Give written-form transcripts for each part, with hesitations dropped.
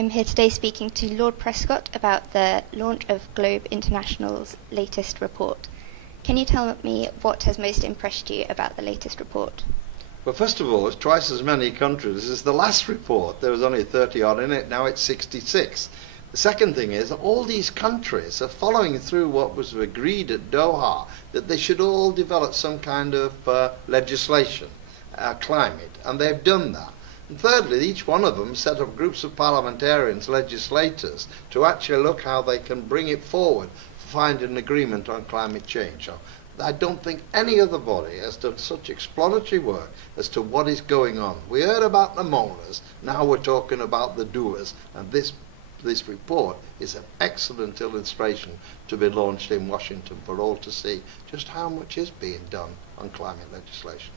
I'm here today speaking to Lord Prescott about the launch of Globe International's latest report. Can you tell me what has most impressed you about the latest report? Well, first of all, it's twice as many countries as the last report. There was only 30 odd in it, now it's 66. The second thing is that all these countries are following through what was agreed at Doha, that they should all develop some kind of legislation, climate, and they've done that. And thirdly, each one of them set up groups of parliamentarians, legislators, to actually look how they can bring it forward to find an agreement on climate change. So I don't think any other body has done such exploratory work as to what is going on. We heard about the moaners, now we're talking about the doers, and this report is an excellent illustration to be launched in Washington for all to see just how much is being done on climate legislation.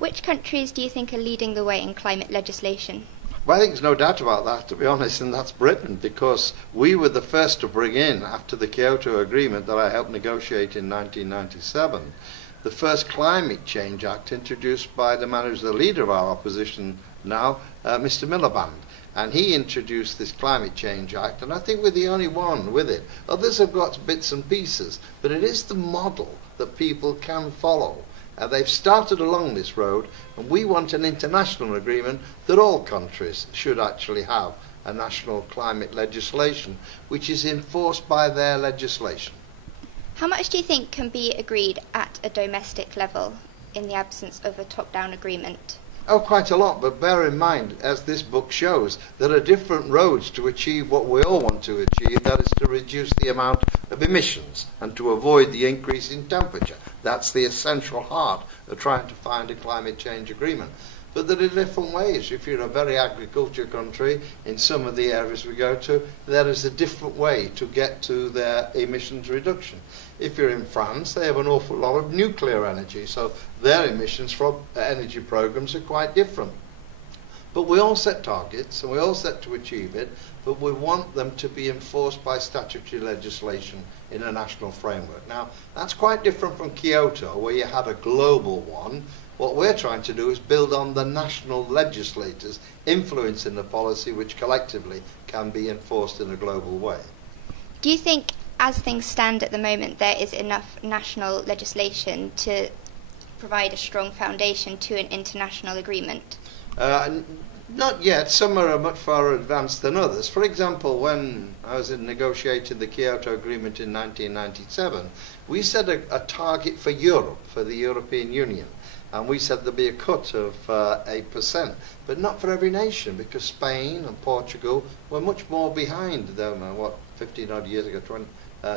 Which countries do you think are leading the way in climate legislation? Well, I think there's no doubt about that, to be honest, and that's Britain, because we were the first to bring in, after the Kyoto Agreement that I helped negotiate in 1997, the first Climate Change Act introduced by the man who's the leader of our opposition now, Mr. Miliband. And he introduced this Climate Change Act, and I think we're the only one with it. Others have got bits and pieces, but it is the model that people can follow. They've started along this road, and we want an international agreement that all countries should actually have a national climate legislation, which is enforced by their legislation. How much do you think can be agreed at a domestic level in the absence of a top-down agreement? Oh, quite a lot, but bear in mind, as this book shows, there are different roads to achieve what we all want to achieve, that is to reduce the amount of emissions and to avoid the increase in temperature. That's the essential heart of trying to find a climate change agreement. But there are different ways. If you're a very agriculture country, in some of the areas we go to, there is a different way to get to their emissions reduction. If you're in France, they have an awful lot of nuclear energy, so their emissions from energy programs are quite different. But we all set targets, and we all set to achieve it, but we want them to be enforced by statutory legislation in a national framework. Now, that's quite different from Kyoto, where you had a global one. What we're trying to do is build on the national legislators influencing the policy which collectively can be enforced in a global way. Do you think, as things stand at the moment, there is enough national legislation to provide a strong foundation to an international agreement? Not yet. Some are much far advanced than others. For example, when I was negotiating the Kyoto Agreement in 1997, we set a target for Europe, for the European Union. And we said there'd be a cut of 8%, but not for every nation, because Spain and Portugal were much more behind them, 15 odd years ago,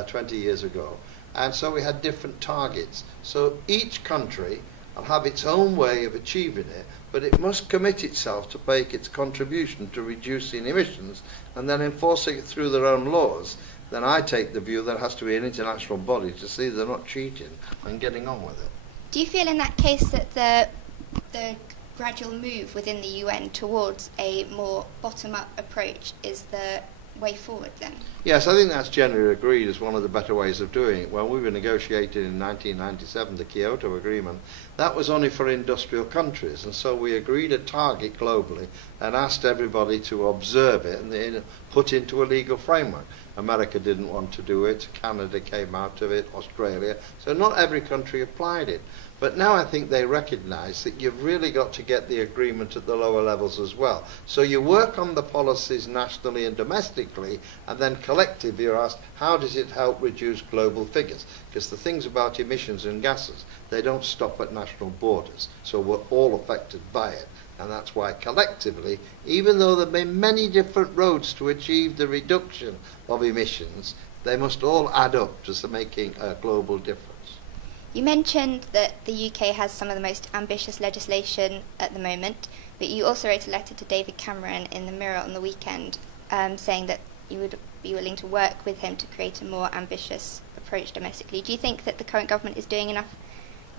20 years ago. And so we had different targets. So each country will have its own way of achieving it, but it must commit itself to make its contribution to reducing emissions and then enforcing it through their own laws. Then I take the view there has to be an international body to see they're not cheating and getting on with it. Do you feel in that case that the gradual move within the UN towards a more bottom-up approach is the way forward then? Yes, I think that's generally agreed as one of the better ways of doing it. When we were negotiating in 1997 the Kyoto Agreement, that was only for industrial countries, and so we agreed a target globally and asked everybody to observe it and then put into a legal framework. America didn't want to do it, Canada came out of it, Australia, so not every country applied it. But now I think they recognise that you've really got to get the agreement at the lower levels as well. So you work on the policies nationally and domestically, and then collectively you're asked, how does it help reduce global figures? Because the things about emissions and gases, they don't stop at national borders, so we're all affected by it. And that's why collectively, even though there have been many different roads to achieve the reduction of emissions, they must all add up to making a global difference. You mentioned that the UK has some of the most ambitious legislation at the moment, but you also wrote a letter to David Cameron in the Mirror on the weekend saying that you would be willing to work with him to create a more ambitious approach domestically. Do you think that the current government is doing enough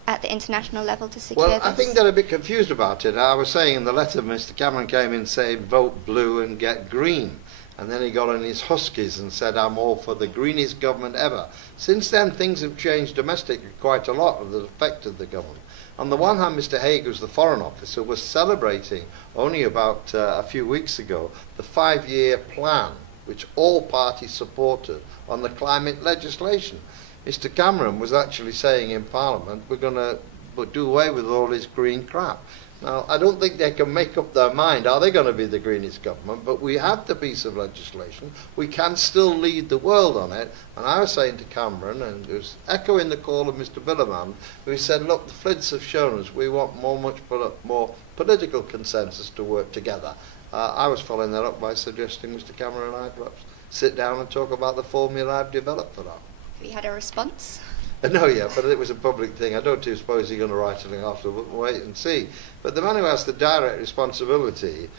at the international level to secure this? Well, I think they're a bit confused about it. I was saying in the letter, Mr. Cameron came in saying vote blue and get green. And then he got on his huskies and said, I'm all for the greenest government ever. Since then, things have changed domestically quite a lot that affected the government. On the one hand, Mr. Hague, who's the Foreign Officer, was celebrating only about a few weeks ago the 5-year plan which all parties supported on the climate legislation. Mr. Cameron was actually saying in Parliament, we're going to do away with all this green crap. Now, I don't think they can make up their mind, are they going to be the greenest government? But we have the piece of legislation. We can still lead the world on it. And I was saying to Cameron, and it was echoing the call of Mr. Billerman, who said, look, the Flids have shown us we want much more political consensus to work together. I was following that up by suggesting Mr. Cameron and I perhaps sit down and talk about the formula I've developed for that. Have you had a response? No, yeah, but it was a public thing. I don't suppose he's going to write anything after. We'll wait and see. But the man who has the direct responsibility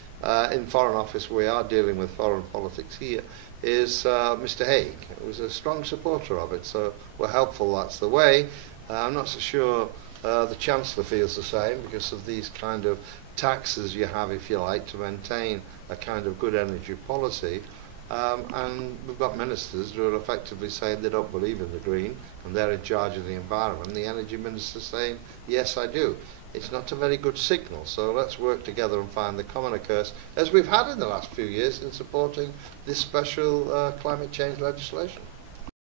in Foreign Office, we are dealing with foreign politics here, is Mr. Hague, who was a strong supporter of it. So we're helpful, that's the way. I'm not so sure the Chancellor feels the same because of these kind of taxes you have, if you like, to maintain a kind of good energy policy. And we've got ministers who are effectively saying they don't believe in the green and they're in charge of the environment. The energy minister's saying, yes, I do. It's not a very good signal, so let's work together and find the common occurrence, as we've had in the last few years in supporting this special climate change legislation.